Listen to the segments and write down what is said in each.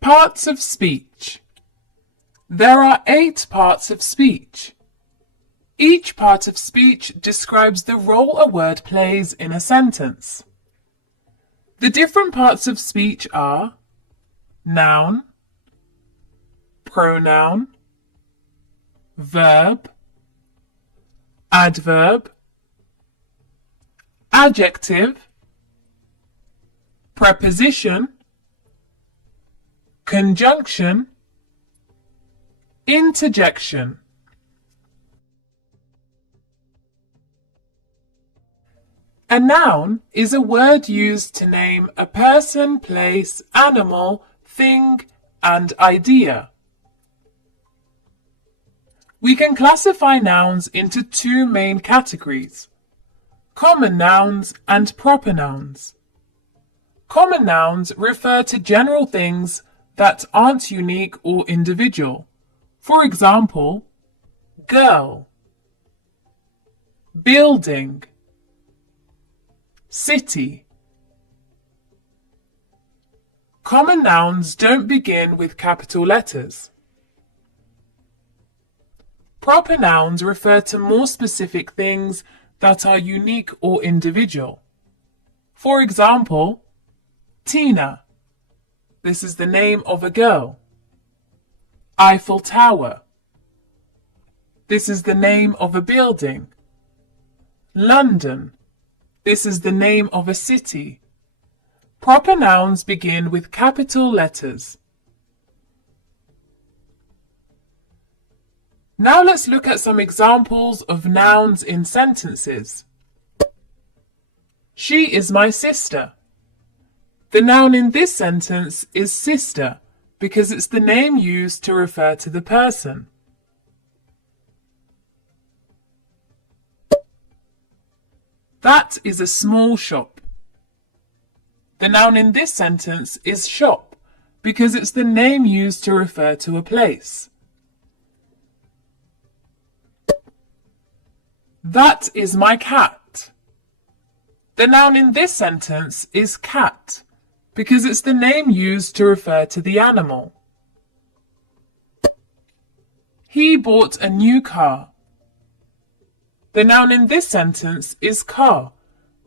Parts of speech. There are 8 parts of speech. Each part of speech describes the role a word plays in a sentence. The different parts of speech are noun, pronoun, verb, adverb, adjective, preposition, conjunction, interjection. A noun is a word used to name a person, place, animal, thing, and idea. We can classify nouns into 2 main categories: common nouns and proper nouns. Common nouns refer to general things that aren't unique or individual. For example, girl, building, city. Common nouns don't begin with capital letters. Proper nouns refer to more specific things that are unique or individual. For example, Tina. This is the name of a girl. Eiffel Tower. This is the name of a building. London. This is the name of a city. Proper nouns begin with capital letters. Now let's look at some examples of nouns in sentences. She is my sister. The noun in this sentence is sister because it's the name used to refer to the person. That is a small shop. The noun in this sentence is shop because it's the name used to refer to a place. That is my cat. The noun in this sentence is cat because it's the name used to refer to the animal. He bought a new car. The noun in this sentence is car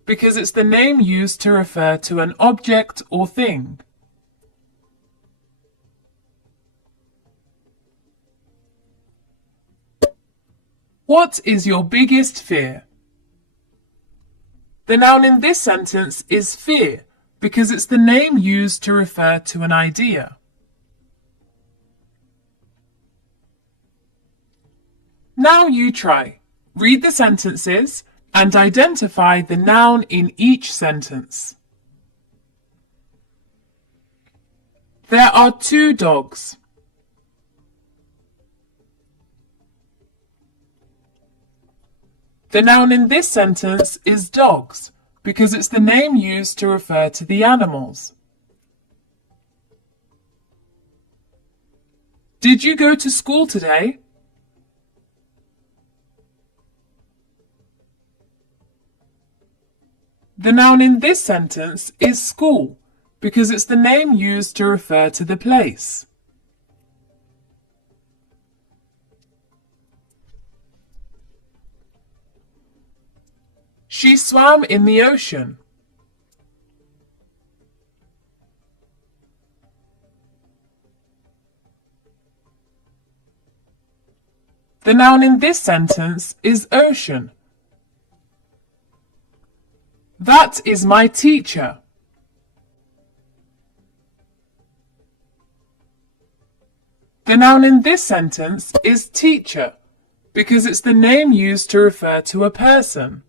because it's the name used to refer to an object or thing. What is your biggest fear? The noun in this sentence is fear because it's the name used to refer to an idea. Now you try. Read the sentences and identify the noun in each sentence. There are 2 dogs. The noun in this sentence is dogs because it's the name used to refer to the animals. Did you go to school today? The noun in this sentence is school because it's the name used to refer to the place. She swam in the ocean. The noun in this sentence is ocean. That is my teacher. The noun in this sentence is teacher because it's the name used to refer to a person.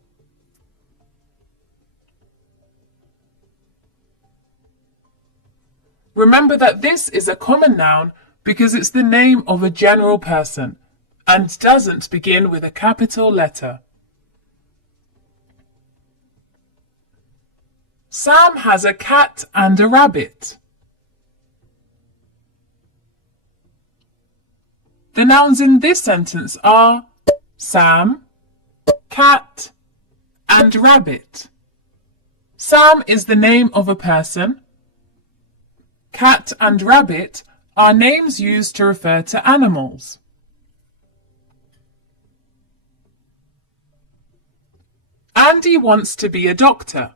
Remember that this is a common noun because it's the name of a general person and doesn't begin with a capital letter. Sam has a cat and a rabbit. The nouns in this sentence are Sam, cat, and rabbit. Sam is the name of a person. cat and rabbit are names used to refer to animals. Andy wants to be a doctor.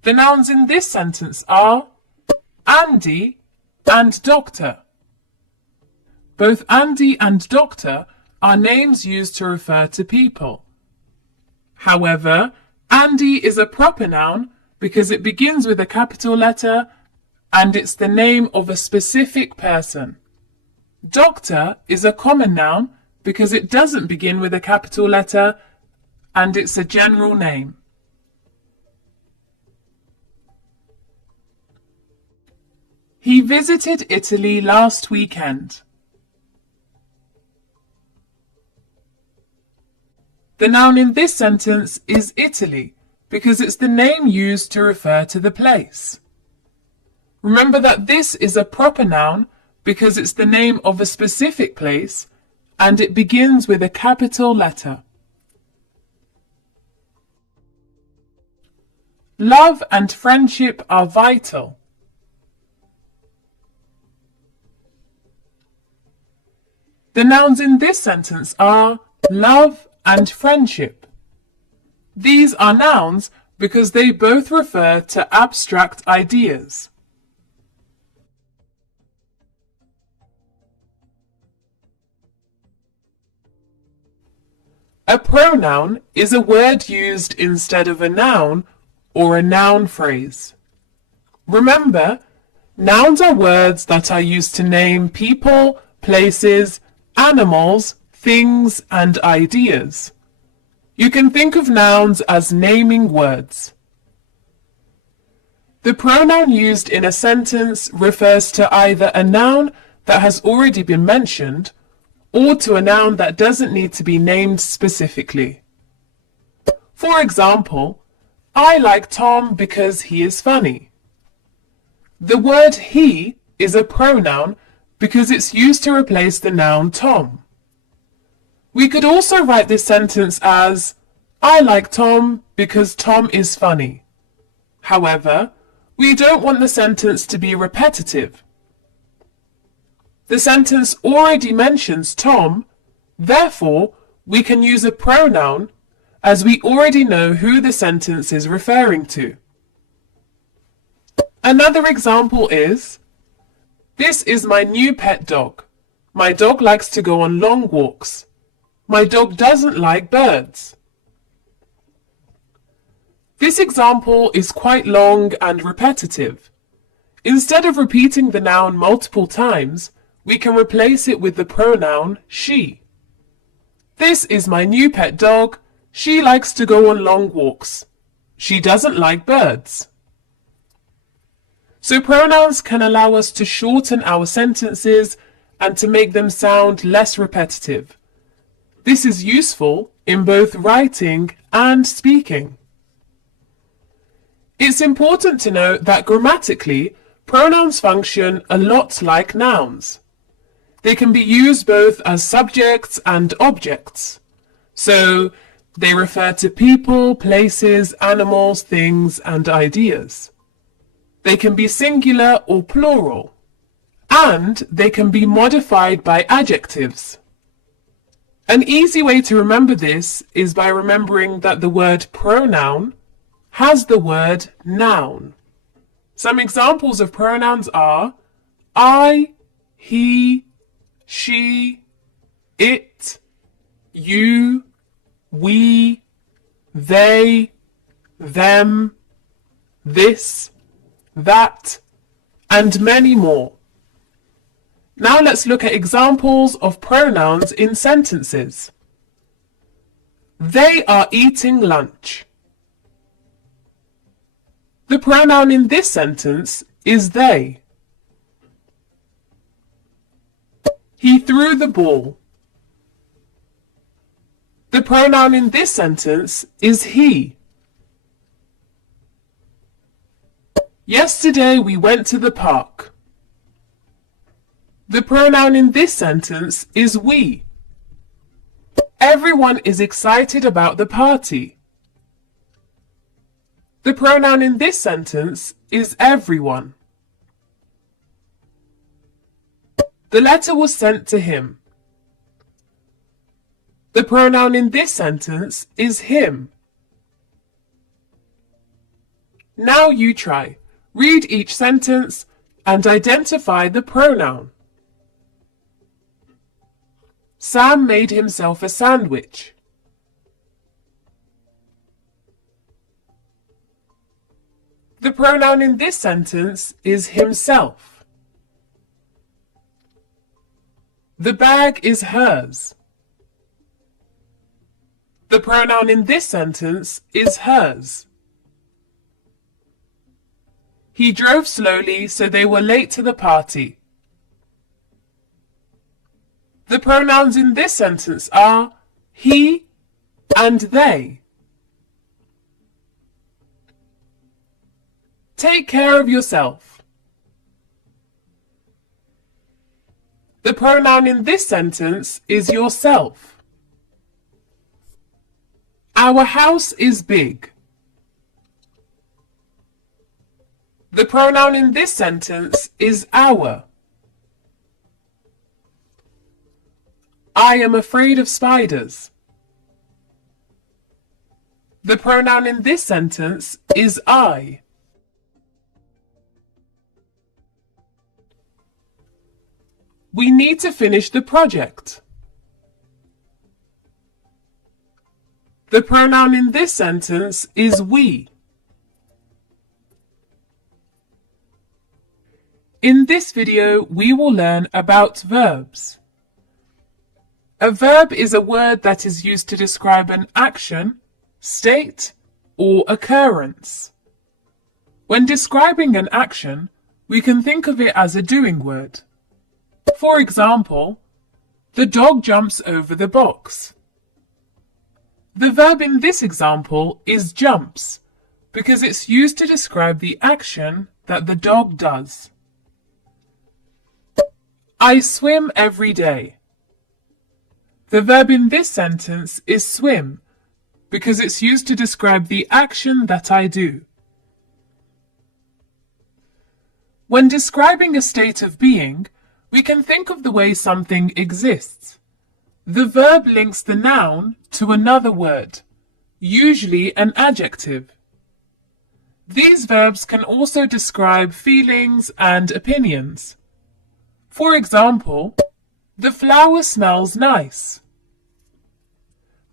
The nouns in this sentence are Andy and doctor. Both Andy and doctor are names used to refer to people. However, Andy is a proper noun because it begins with a capital letter and it's the name of a specific person. Doctor is a common noun because it doesn't begin with a capital letter and it's a general name. He visited Italy last weekend. The noun in this sentence is Italy because it's the name used to refer to the place. Remember that this is a proper noun because it's the name of a specific place and it begins with a capital letter. Love and friendship are vital. The nouns in this sentence are love and friendship. These are nouns because they both refer to abstract ideas. A pronoun is a word used instead of a noun or a noun phrase. Remember, nouns are words that are used to name people, places, animals, things, and ideas. You can think of nouns as naming words. The pronoun used in a sentence refers to either a noun that has already been mentioned or to a noun that doesn't need to be named specifically. For example, I like Tom because he is funny. The word he is a pronoun because it's used to replace the noun Tom. We could also write this sentence as I like Tom because Tom is funny. However, we don't want the sentence to be repetitive. The sentence already mentions Tom, therefore we can use a pronoun as we already know who the sentence is referring to. Another example is, this is my new pet dog. My dog likes to go on long walks. My dog doesn't like birds. This example is quite long and repetitive. Instead of repeating the noun multiple times, we can replace it with the pronoun she. This is my new pet dog. She likes to go on long walks. She doesn't like birds. So pronouns can allow us to shorten our sentences and to make them sound less repetitive. This is useful in both writing and speaking. It's important to note that grammatically, pronouns function a lot like nouns. They can be used both as subjects and objects. So they refer to people, places, animals, things, and ideas. They can be singular or plural. And they can be modified by adjectives. An easy way to remember this is by remembering that the word pronoun has the word noun. Some examples of pronouns are I, he, she, it, you, we, they, them, this, that, and many more. Now let's look at examples of pronouns in sentences. They are eating lunch. The pronoun in this sentence is they. He threw the ball. The pronoun in this sentence is he. Yesterday we went to the park. The pronoun in this sentence is we. Everyone is excited about the party. The pronoun in this sentence is everyone. The letter was sent to him. The pronoun in this sentence is him. Now you try. Read each sentence and identify the pronoun. Sam made himself a sandwich. The pronoun in this sentence is himself. The bag is hers. The pronoun in this sentence is hers. He drove slowly, so they were late to the party. The pronouns in this sentence are he and they. Take care of yourself. The pronoun in this sentence is yourself. Our house is big. The pronoun in this sentence is our. I am afraid of spiders. The pronoun in this sentence is I. We need to finish the project. The pronoun in this sentence is we. In this video, we will learn about verbs. A verb is a word that is used to describe an action, state, or occurrence. When describing an action, we can think of it as a doing word. For example, the dog jumps over the box. The verb in this example is jumps because it's used to describe the action that the dog does. I swim every day. The verb in this sentence is swim because it's used to describe the action that I do. When describing a state of being, we can think of the way something exists. The verb links the noun to another word, usually an adjective. These verbs can also describe feelings and opinions. For example, the flower smells nice.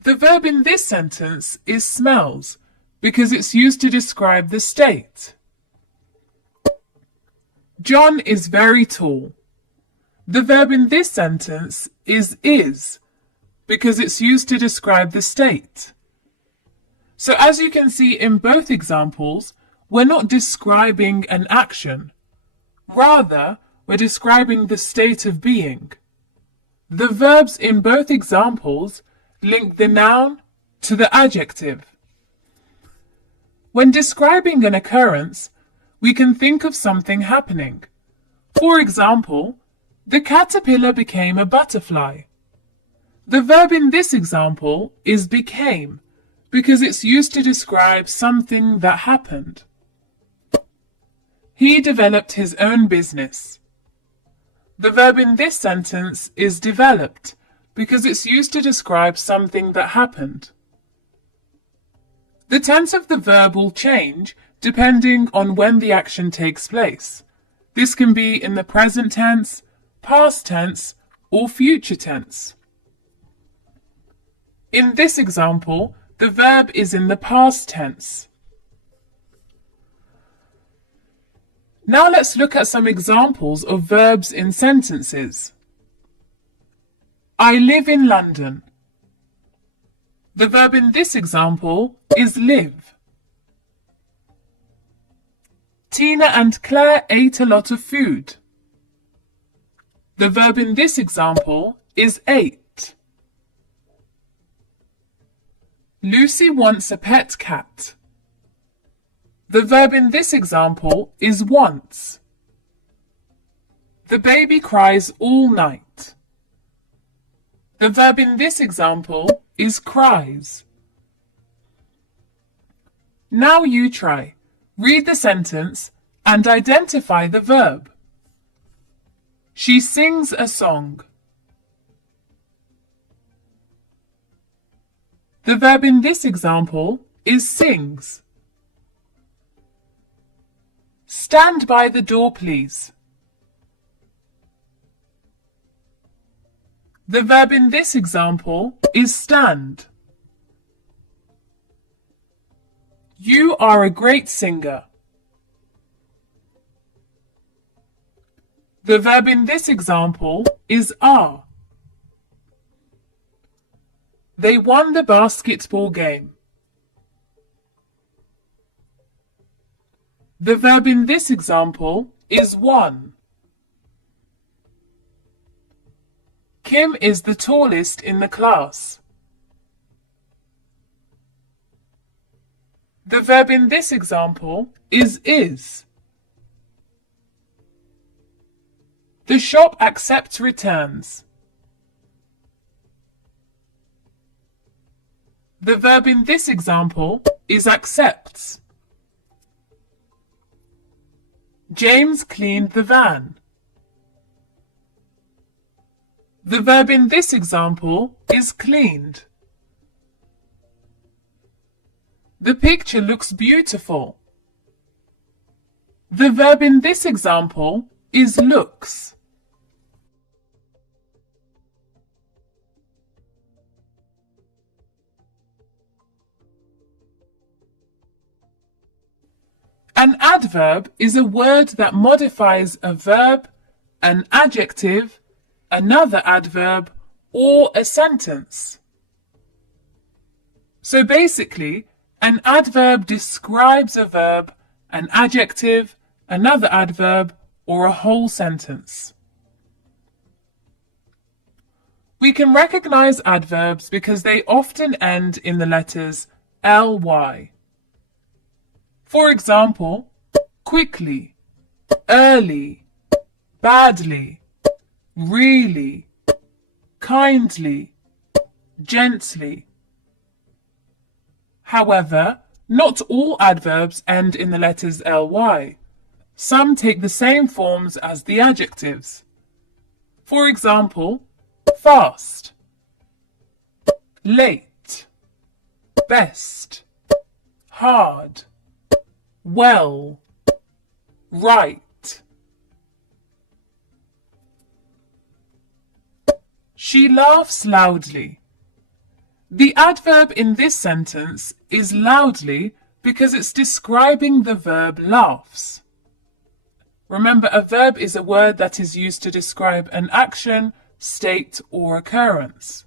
The verb in this sentence is smells because it's used to describe the state. John is very tall. The verb in this sentence is because it's used to describe the state. So as you can see in both examples, we're not describing an action. Rather, we're describing the state of being. The verbs in both examples link the noun to the adjective. When describing an occurrence, we can think of something happening. For example, the caterpillar became a butterfly. The verb in this example is became because it's used to describe something that happened. He developed his own business. The verb in this sentence is developed because it's used to describe something that happened. The tense of the verb will change depending on when the action takes place. This can be in the present tense, past tense, or future tense. In this example, the verb is in the past tense. Now let's look at some examples of verbs in sentences. I live in London. The verb in this example is live. Tina and Claire ate a lot of food. The verb in this example is ate. Lucy wants a pet cat. The verb in this example is wants. The baby cries all night. The verb in this example is cries. Now you try. Read the sentence and identify the verb. She sings a song. The verb in this example is sings. Stand by the door, please. The verb in this example is stand. You are a great singer. The verb in this example is are. They won the basketball game. The verb in this example is won. Kim is the tallest in the class. The verb in this example is. The shop accepts returns. The verb in this example is accepts. James cleaned the van. The verb in this example is cleaned. The picture looks beautiful. The verb in this example is looks. An adverb is a word that modifies a verb, an adjective, another adverb, or a sentence. So basically, an adverb describes a verb, an adjective, another adverb, or a whole sentence. We can recognize adverbs because they often end in the letters ly. For example, quickly, early, badly, really, kindly, gently. However, not all adverbs end in the letters ly. Some take the same forms as the adjectives. For example, fast, late, best, hard, well, right. She laughs loudly. The adverb in this sentence is loudly because it's describing the verb laughs. Remember, a verb is a word that is used to describe an action, state, or occurrence.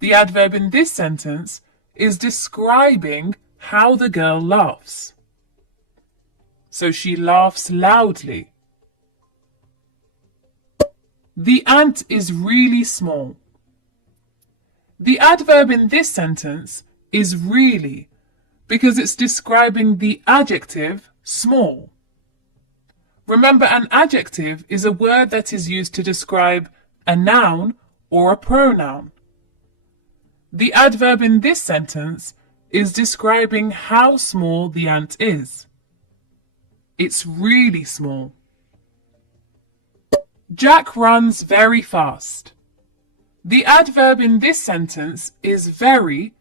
The adverb in this sentence is describing how the girl laughs. So she laughs loudly. The ant is really small. The adverb in this sentence is really because it's describing the adjective small. Remember, an adjective is a word that is used to describe a noun or a pronoun. The adverb in this sentence is describing how small the ant is. It's really small. Jack runs very fast. The adverb in this sentence is very,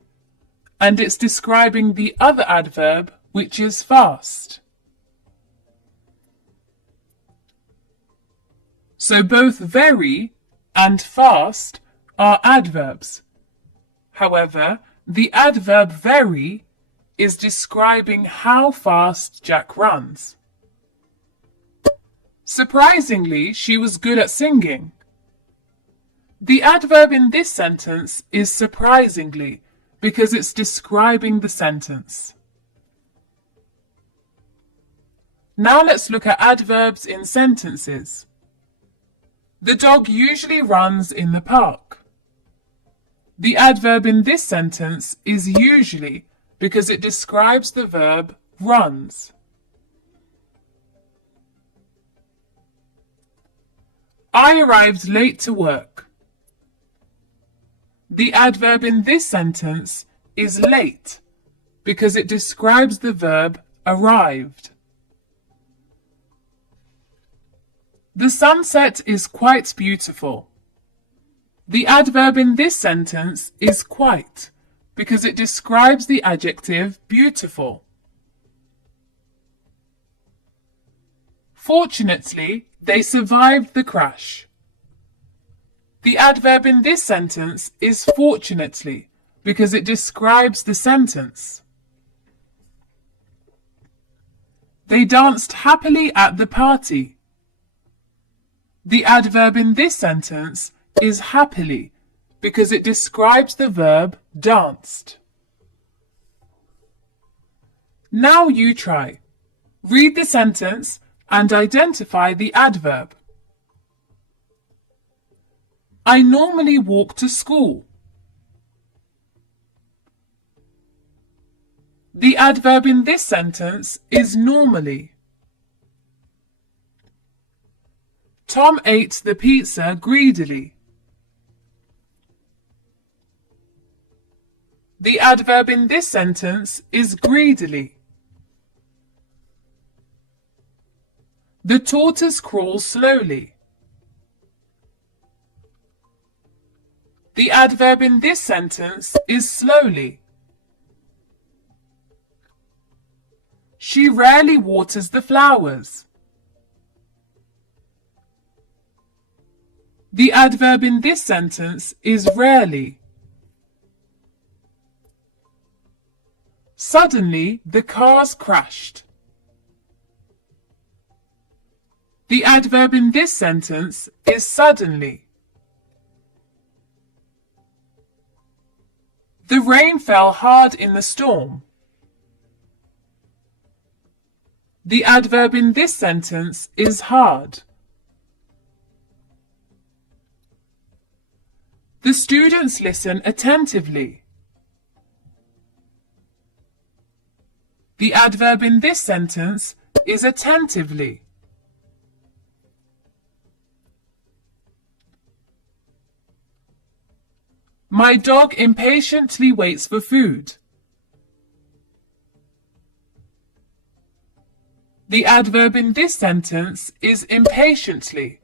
and it's describing the other adverb, which is fast. So both very and fast are adverbs. However, the adverb very is describing how fast Jack runs. Surprisingly, she was good at singing. The adverb in this sentence is surprisingly because it's describing the sentence. Now let's look at adverbs in sentences. The dog usually runs in the park. The adverb in this sentence is usually because it describes the verb runs. I arrived late to work. The adverb in this sentence is late because it describes the verb arrived. The sunset is quite beautiful. The adverb in this sentence is quite, because it describes the adjective beautiful. Fortunately, they survived the crash. The adverb in this sentence is fortunately, because it describes the sentence. They danced happily at the party. The adverb in this sentence is happily, because it describes the verb danced. Now you try. Read the sentence and identify the adverb. I normally walk to school. The adverb in this sentence is normally. Tom ate the pizza greedily. The adverb in this sentence is greedily. The tortoise crawls slowly. The adverb in this sentence is slowly. She rarely waters the flowers. The adverb in this sentence is rarely. Suddenly, the cars crashed. The adverb in this sentence is suddenly. The rain fell hard in the storm. The adverb in this sentence is hard. The students listen attentively. The adverb in this sentence is attentively. My dog impatiently waits for food. The adverb in this sentence is impatiently.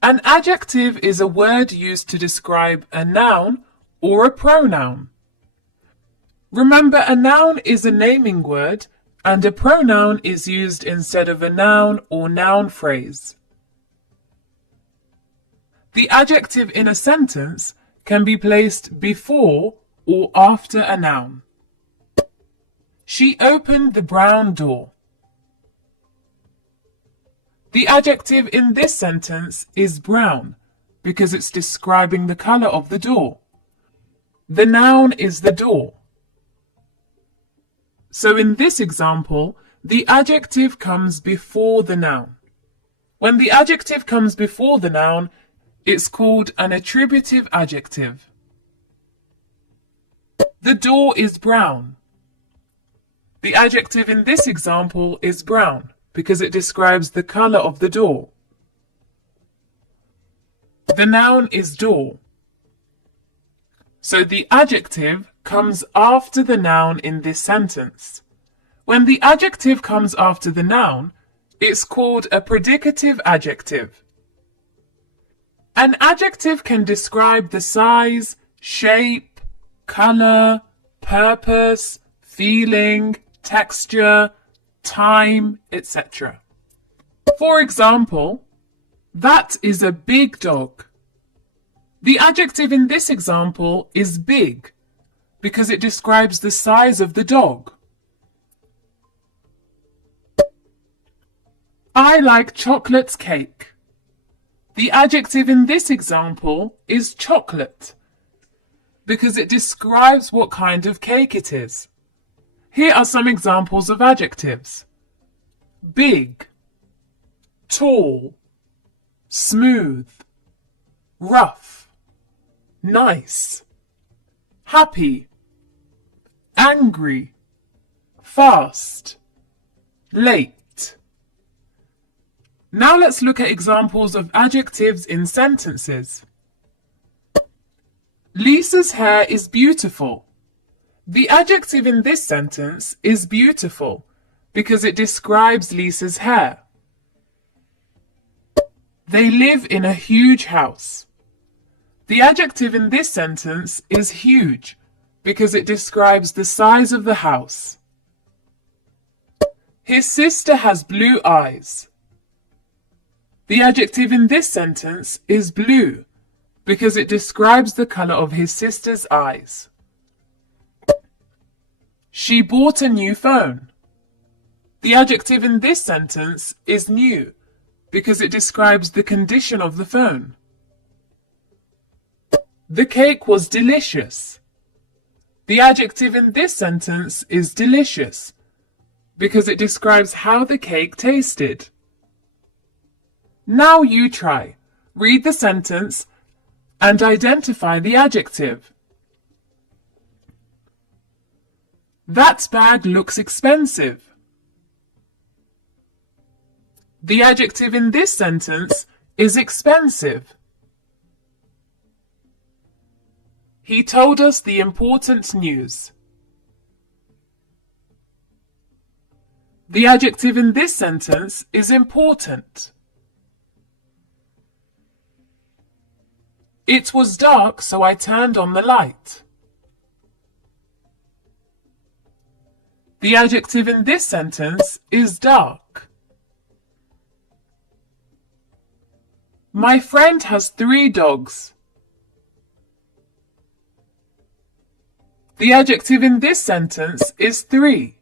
An adjective is a word used to describe a noun or a pronoun. Remember, a noun is a naming word and a pronoun is used instead of a noun or noun phrase. The adjective in a sentence can be placed before or after a noun. She opened the brown door. The adjective in this sentence is brown because it's describing the color of the door. The noun is the door. So in this example, the adjective comes before the noun. When the adjective comes before the noun, it's called an attributive adjective. The door is brown. The adjective in this example is brown because it describes the color of the door. The noun is door. So the adjective comes after the noun in this sentence. When the adjective comes after the noun, it's called a predicative adjective. An adjective can describe the size, shape, color, purpose, feeling, texture, time, etc. For example, that is a big dog. The adjective in this example is big because it describes the size of the dog. I like chocolate cake. The adjective in this example is chocolate because it describes what kind of cake it is. Here are some examples of adjectives: big, tall, smooth, rough, nice, happy, angry, fast, late. Now let's look at examples of adjectives in sentences. Lisa's hair is beautiful. The adjective in this sentence is beautiful because it describes Lisa's hair. They live in a huge house. The adjective in this sentence is huge because it describes the size of the house. His sister has blue eyes. The adjective in this sentence is blue because it describes the color of his sister's eyes. She bought a new phone. The adjective in this sentence is new because it describes the condition of the phone. The cake was delicious. The adjective in this sentence is delicious because it describes how the cake tasted. Now you try. Read the sentence and identify the adjective. That bag looks expensive. The adjective in this sentence is expensive. He told us the important news. The adjective in this sentence is important. It was dark, so I turned on the light. The adjective in this sentence is dark. My friend has 3 dogs. The adjective in this sentence is 3.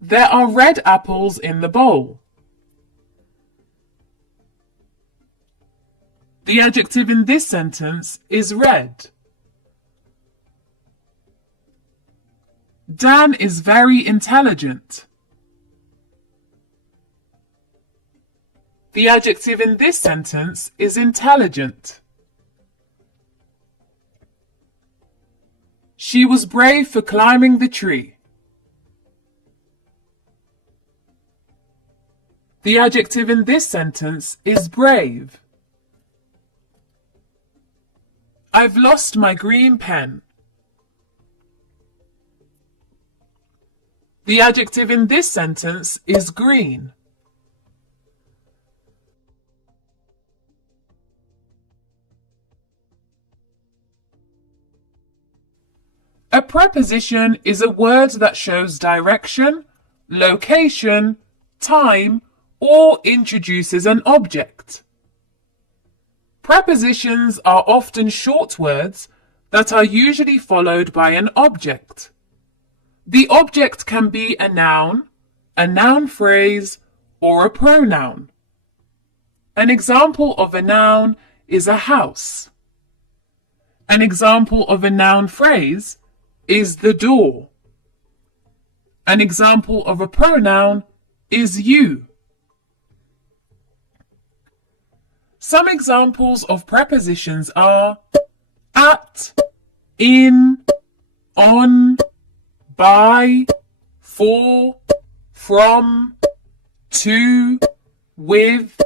There are red apples in the bowl. The adjective in this sentence is red. Dan is very intelligent. The adjective in this sentence is intelligent. She was brave for climbing the tree. The adjective in this sentence is brave. I've lost my green pen. The adjective in this sentence is green. A preposition is a word that shows direction, location, time, or introduces an object. Prepositions are often short words that are usually followed by an object. The object can be a noun phrase, or a pronoun. An example of a noun is a house. An example of a noun phrase is the door. An example of a pronoun is you. Some examples of prepositions are at, in, on, by, for, from, to, with,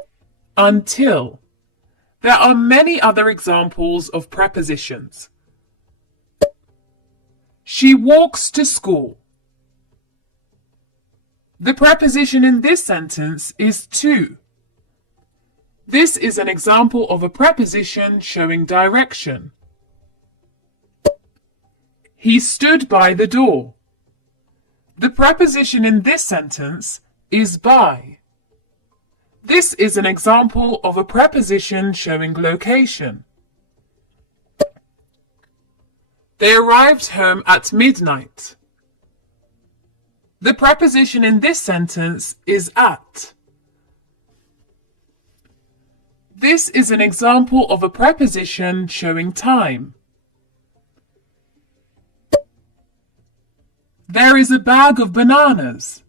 until. There are many other examples of prepositions. She walks to school. The preposition in this sentence is to. This is an example of a preposition showing direction. He stood by the door. The preposition in this sentence is by. This is an example of a preposition showing location. They arrived home at midnight. The preposition in this sentence is at. This is an example of a preposition showing time. There is a bag of bananas.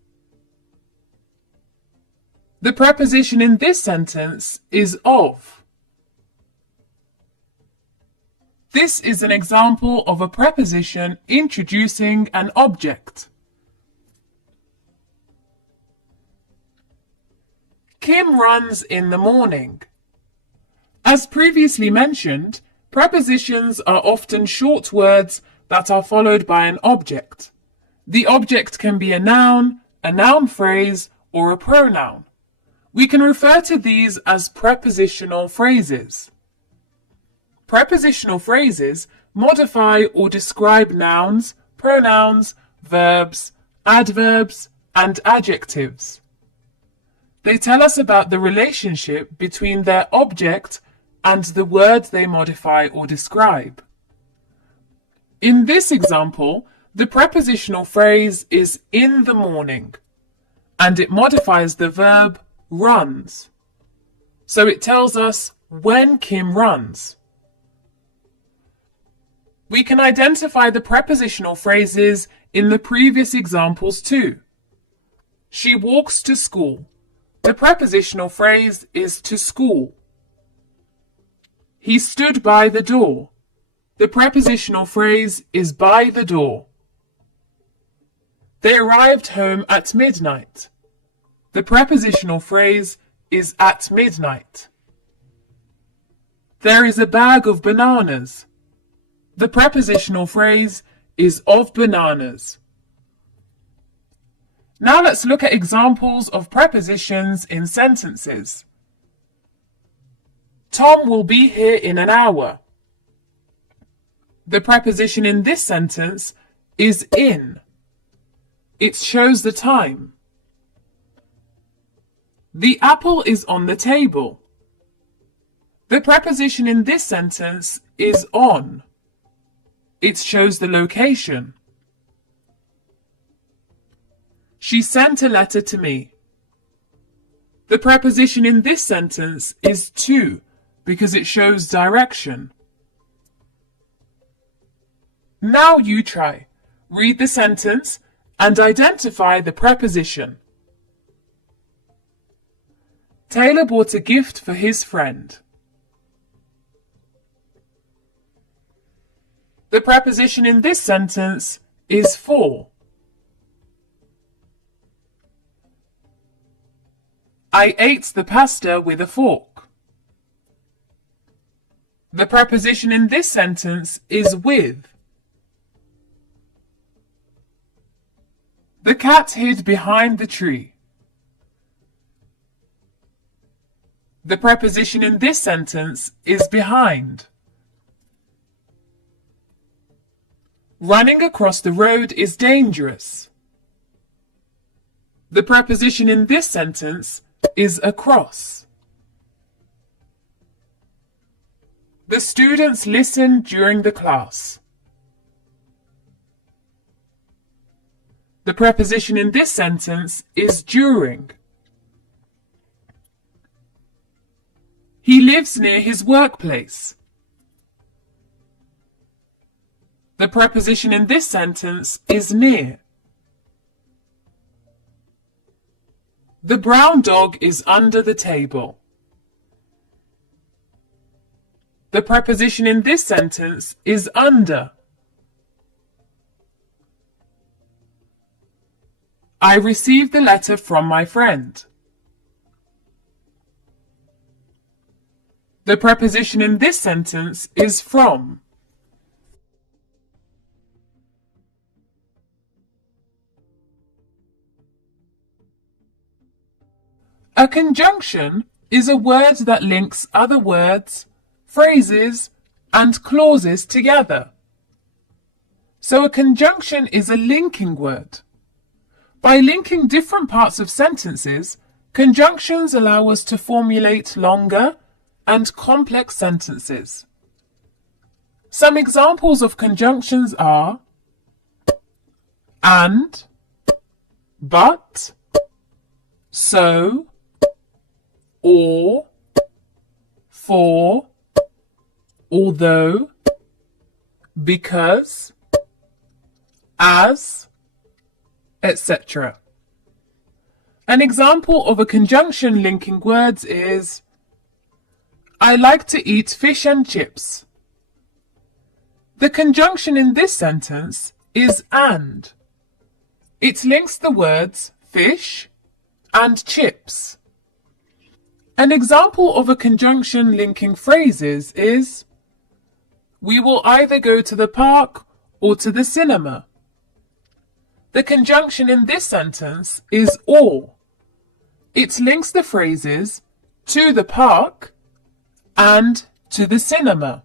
The preposition in this sentence is of. This is an example of a preposition introducing an object. Kim runs in the morning. As previously mentioned, prepositions are often short words that are followed by an object. The object can be a noun phrase, or a pronoun. We can refer to these as prepositional phrases. Prepositional phrases modify or describe nouns, pronouns, verbs, adverbs, and adjectives. They tell us about the relationship between their object and the words they modify or describe. In this example, the prepositional phrase is in the morning, and it modifies the verb runs. So it tells us when Kim runs. We can identify the prepositional phrases in the previous examples too. She walks to school. The prepositional phrase is to school. He stood by the door. The prepositional phrase is by the door. They arrived home at midnight. The prepositional phrase is at midnight. There is a bag of bananas. The prepositional phrase is of bananas. Now let's look at examples of prepositions in sentences. Tom will be here in an hour. The preposition in this sentence is in. It shows the time. The apple is on the table. The preposition in this sentence is on. It shows the location. She sent a letter to me. The preposition in this sentence is to, because it shows direction. Now you try. Read the sentence and identify the preposition. Taylor bought a gift for his friend. The preposition in this sentence is for. I ate the pasta with a fork. The preposition in this sentence is with. The cat hid behind the tree. The preposition in this sentence is behind. Running across the road is dangerous. The preposition in this sentence is across. The students listened during the class. The preposition in this sentence is during. He lives near his workplace. The preposition in this sentence is near. The brown dog is under the table. The preposition in this sentence is under. I received the letter from my friend. The preposition in this sentence is from. A conjunction is a word that links other words, phrases, and clauses together. So a conjunction is a linking word. By linking different parts of sentences, conjunctions allow us to formulate longer and complex sentences. Some examples of conjunctions are and, but, so, or, for, although, because, as, etc. An example of a conjunction linking words is I like to eat fish and chips. The conjunction in this sentence is and. It links the words fish and chips. An example of a conjunction linking phrases is we will either go to the park or to the cinema. The conjunction in this sentence is or. It links the phrases to the park and to the cinema.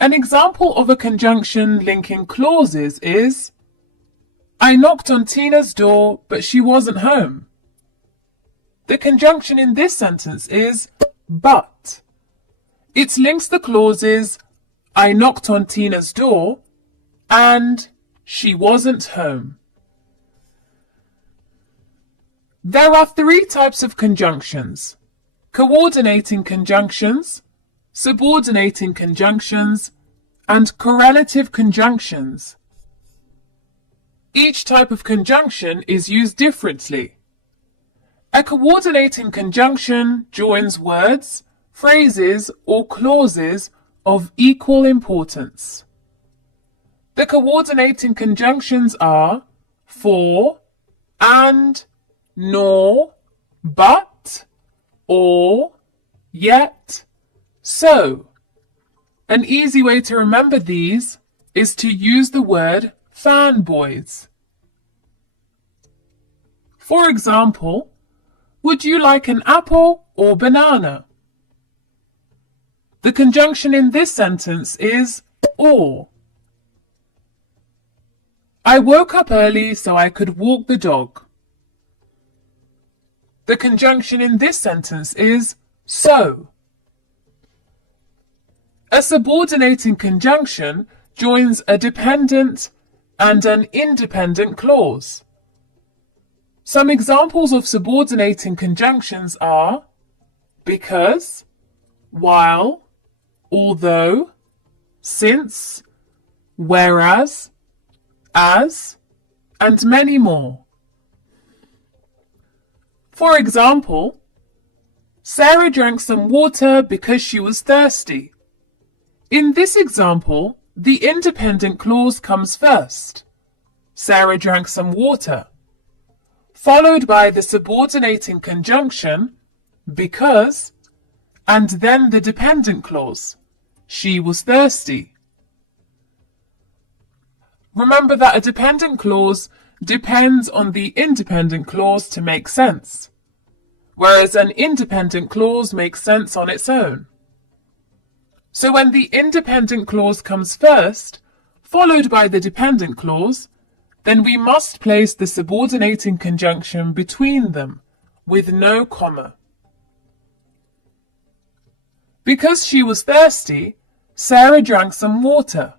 An example of a conjunction linking clauses is I knocked on Tina's door, but she wasn't home. The conjunction in this sentence is but. It links the clauses I knocked on Tina's door and she wasn't home. There are three types of conjunctions: coordinating conjunctions, subordinating conjunctions, and correlative conjunctions. Each type of conjunction is used differently. A coordinating conjunction joins words, phrases, or clauses of equal importance. The coordinating conjunctions are for, and, nor, but, or, yet, so. An easy way to remember these is to use the word fanboys. For example, would you like an apple or banana? The conjunction in this sentence is or. I woke up early so I could walk the dog. The conjunction in this sentence is so. A subordinating conjunction joins a dependent and an independent clause. Some examples of subordinating conjunctions are because, while, although, since, whereas, as, and many more. For example, Sarah drank some water because she was thirsty. In this example, the independent clause comes first. Sarah drank some water, followed by the subordinating conjunction because, and then the dependent clause, she was thirsty. Remember that a dependent clause depends on the independent clause to make sense, whereas an independent clause makes sense on its own. So when the independent clause comes first, followed by the dependent clause, then we must place the subordinating conjunction between them with no comma. Because she was thirsty, Sarah drank some water.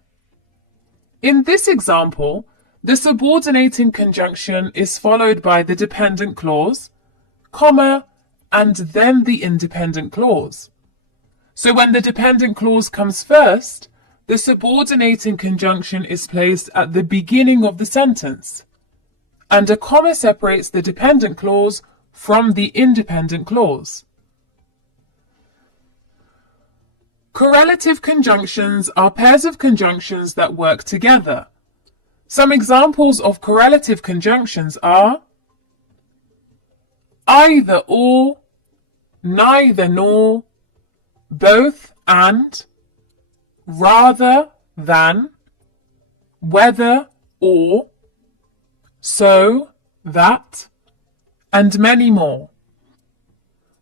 In this example, the subordinating conjunction is followed by the dependent clause, comma, and then the independent clause. So when the dependent clause comes first, the subordinating conjunction is placed at the beginning of the sentence, and a comma separates the dependent clause from the independent clause. Correlative conjunctions are pairs of conjunctions that work together. Some examples of correlative conjunctions are either or, neither nor, both and, rather than, whether or, so, that, and many more.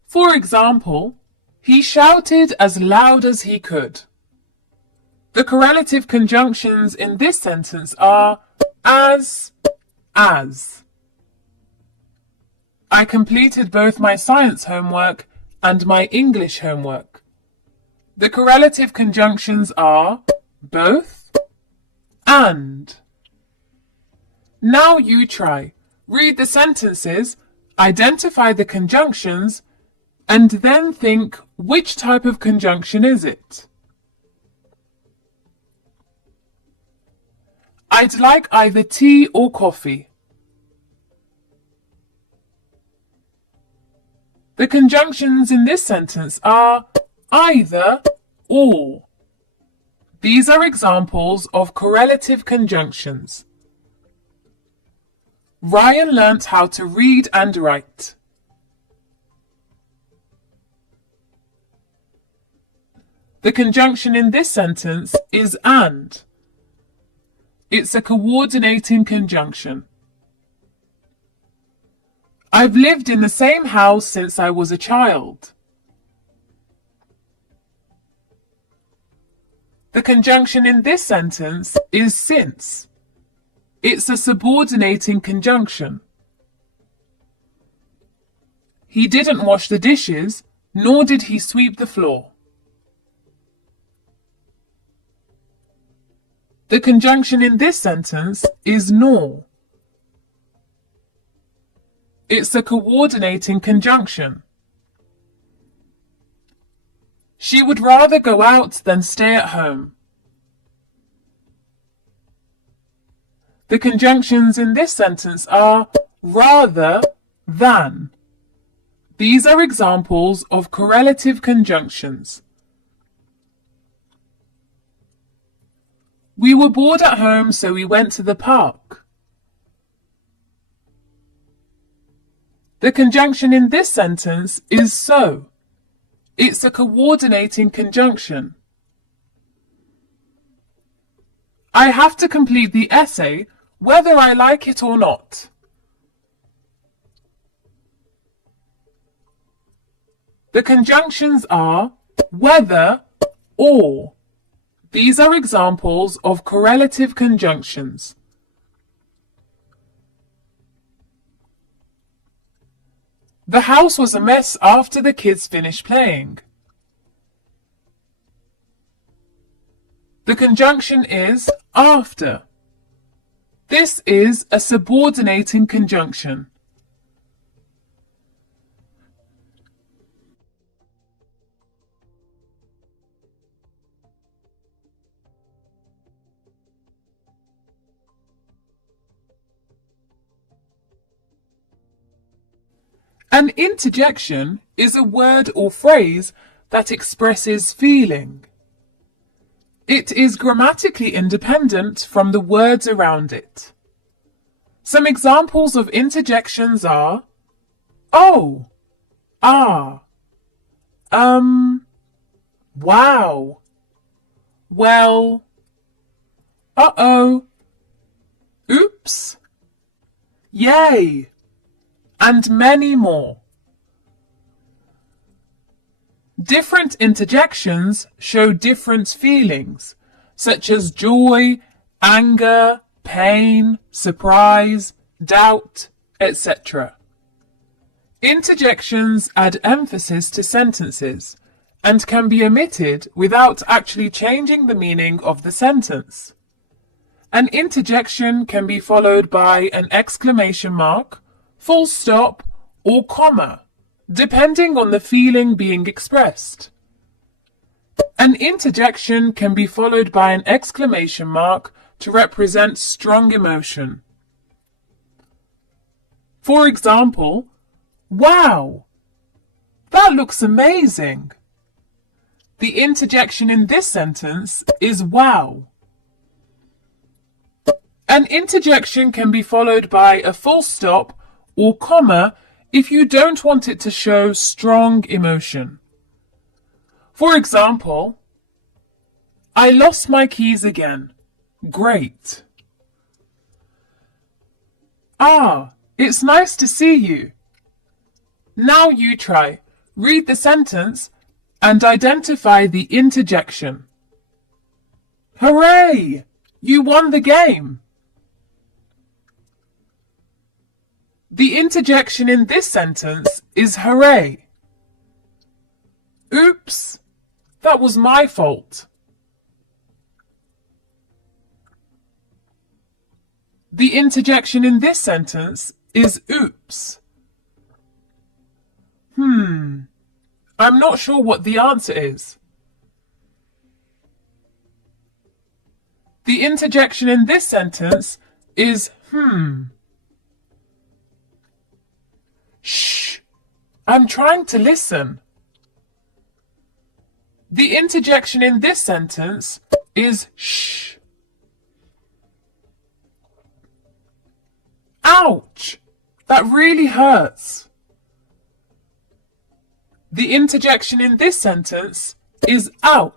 For example, he shouted as loud as he could. The correlative conjunctions in this sentence are as. I completed both my science homework and my English homework. The correlative conjunctions are both and. Now you try. Read the sentences, identify the conjunctions, and then think, which type of conjunction is it? I'd like either tea or coffee. The conjunctions in this sentence are either or. These are examples of correlative conjunctions. Ryan learnt how to read and write. The conjunction in this sentence is and. It's a coordinating conjunction. I've lived in the same house since I was a child. The conjunction in this sentence is since. It's a subordinating conjunction. He didn't wash the dishes, nor did he sweep the floor. The conjunction in this sentence is nor. It's a coordinating conjunction. She would rather go out than stay at home. The conjunctions in this sentence are rather than. These are examples of correlative conjunctions. We were bored at home, so we went to the park. The conjunction in this sentence is so. It's a coordinating conjunction. I have to complete the essay whether I like it or not. The conjunctions are whether or. These are examples of correlative conjunctions. The house was a mess after the kids finished playing. The conjunction is after. This is a subordinating conjunction. An interjection is a word or phrase that expresses feeling. It is grammatically independent from the words around it. Some examples of interjections are oh, ah, wow, well, uh-oh, oops, yay, and many more. Different interjections show different feelings, such as joy, anger, pain, surprise, doubt, etc. Interjections add emphasis to sentences and can be omitted without actually changing the meaning of the sentence. An interjection can be followed by an exclamation mark, full stop, or comma, depending on the feeling being expressed. An interjection can be followed by an exclamation mark to represent strong emotion. For example, wow, that looks amazing. The interjection in this sentence is wow. An interjection can be followed by a full stop or comma if you don't want it to show strong emotion. For example, I lost my keys again. Great. Ah, it's nice to see you. Now you try. Read the sentence and identify the interjection. Hooray! You won the game. The interjection in this sentence is hooray. Oops, that was my fault. The interjection in this sentence is oops. I'm not sure what the answer is. The interjection in this sentence is Shh, I'm trying to listen. The interjection in this sentence is shh. Ouch, that really hurts. The interjection in this sentence is ouch.